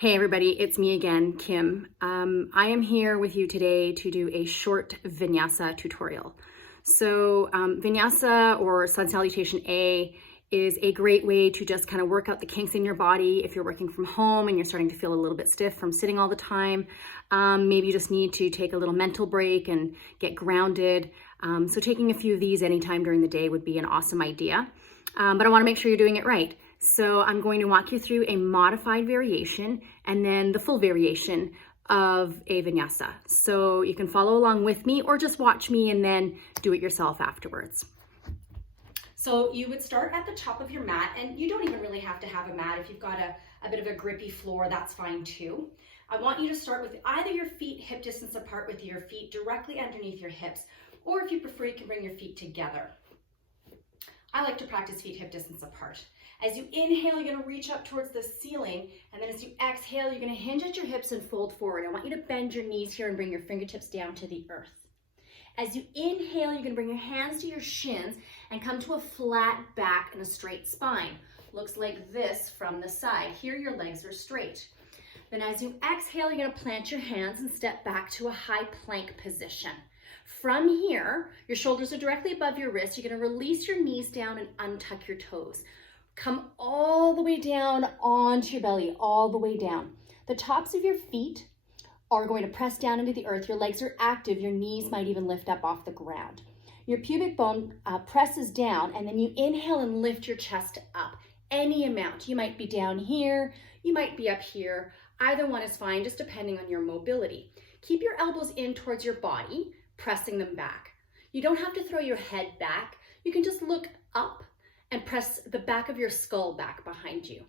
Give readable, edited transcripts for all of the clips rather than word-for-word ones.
Hey everybody, it's me again, Kim. I am here with you today to do a short vinyasa tutorial. So vinyasa or Sun Salutation A is a great way to just kind of work out the kinks in your body. If you're working from home and you're starting to feel a little bit stiff from sitting all the time, maybe you just need to take a little mental break and get grounded. So taking a few of these anytime during the day would be an awesome idea. But I want to make sure you're doing it right. So I'm going to walk you through a modified variation and then the full variation of a vinyasa. So you can follow along with me or just watch me and then do it yourself afterwards. So you would start at the top of your mat, and you don't even really have to have a mat. If you've got a bit of a grippy floor, that's fine too. I want you to start with either your feet hip distance apart with your feet directly underneath your hips, or if you prefer, you can bring your feet together. I like to practice feet hip distance apart. As you inhale, you're gonna reach up towards the ceiling, and then as you exhale, you're gonna hinge at your hips and fold forward. I want you to bend your knees here and bring your fingertips down to the earth. As you inhale, you're gonna bring your hands to your shins and come to a flat back and a straight spine. Looks like this from the side. Here, your legs are straight. Then as you exhale, you're gonna plant your hands and step back to a high plank position. From here, your shoulders are directly above your wrists. You're gonna release your knees down and untuck your toes. Come all the way down onto your belly, all the way down. The tops of your feet are going to press down into the earth. Your legs are active. Your knees might even lift up off the ground. Your pubic bone presses down, and then you inhale and lift your chest up. Any amount. You might be down here. You might be up here. Either one is fine, just depending on your mobility. Keep your elbows in towards your body, pressing them back. You don't have to throw your head back. You can just look up and press the back of your skull back behind you.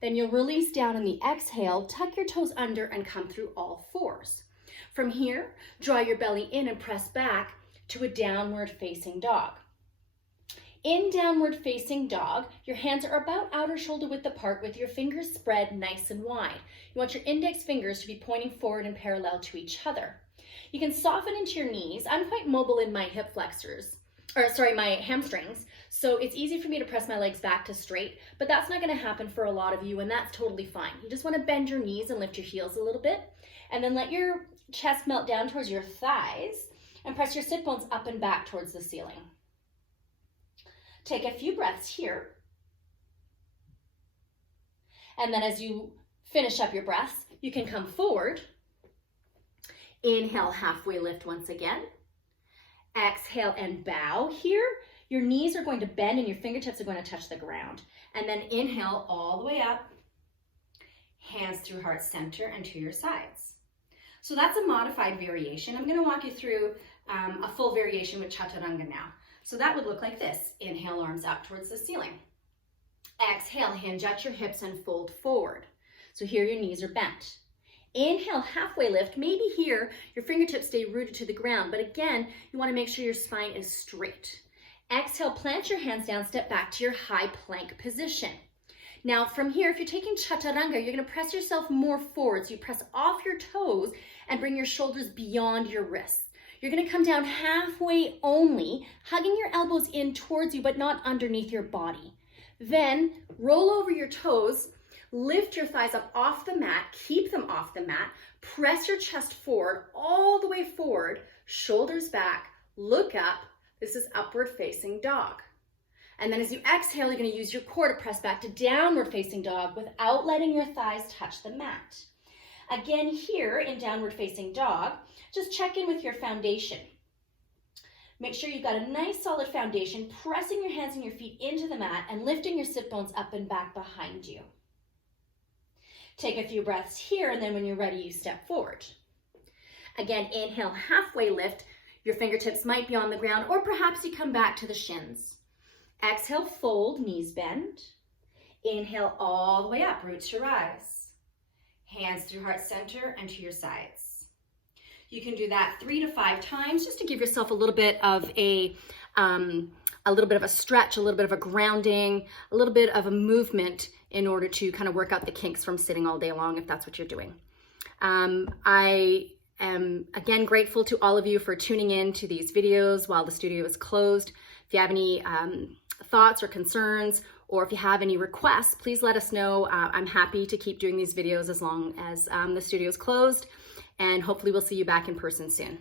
Then you'll release down in the exhale, tuck your toes under and come through all fours. From here, draw your belly in and press back to a downward facing dog. In downward facing dog, your hands are about outer shoulder width apart with your fingers spread nice and wide. You want your index fingers to be pointing forward and parallel to each other. You can soften into your knees. I'm quite mobile in my hip flexors, my hamstrings. So it's easy for me to press my legs back to straight, but that's not gonna happen for a lot of you, and that's totally fine. You just wanna bend your knees and lift your heels a little bit, and then let your chest melt down towards your thighs, and press your sit bones up and back towards the ceiling. Take a few breaths here. And then as you finish up your breaths, you can come forward. Inhale, halfway lift once again. Exhale and bow here. Your knees are going to bend and your fingertips are going to touch the ground. And then inhale all the way up, hands through heart center and to your sides. So that's a modified variation. I'm going to walk you through a full variation with chatturanga now. So that would look like this. Inhale, arms up towards the ceiling. Exhale, hinge at your hips and fold forward. So here your knees are bent. Inhale, halfway lift. Maybe here your fingertips stay rooted to the ground, but again, you want to make sure your spine is straight. Exhale, plant your hands down, step back to your high plank position. Now from here, if you're taking chatturanga, you're going to press yourself more forward. So you press off your toes and bring your shoulders beyond your wrists. You're going to come down halfway only, hugging your elbows in towards you, but not underneath your body. Then roll over your toes, lift your thighs up off the mat, keep them off the mat, press your chest forward, all the way forward, shoulders back, look up. This is upward facing dog. And then as you exhale, you're going to use your core to press back to downward facing dog without letting your thighs touch the mat. Again, here in downward facing dog, just check in with your foundation. Make sure you've got a nice solid foundation, pressing your hands and your feet into the mat and lifting your sit bones up and back behind you. Take a few breaths here, and then when you're ready, you step forward. Again, inhale, halfway lift. Your fingertips might be on the ground, or perhaps you come back to the shins. Exhale, fold, knees bend. Inhale all the way up, roots to rise. Hands through heart center and to your sides. You can do that 3 to 5 times just to give yourself a little bit of a stretch, a little bit of a grounding, a little bit of a movement in order to kind of work out the kinks from sitting all day long if that's what you're doing. I am again grateful to all of you for tuning in to these videos while the studio is closed. If you have any thoughts or concerns or if you have any requests, please let us know. I'm happy to keep doing these videos as long as the studio is closed, and hopefully we'll see you back in person soon.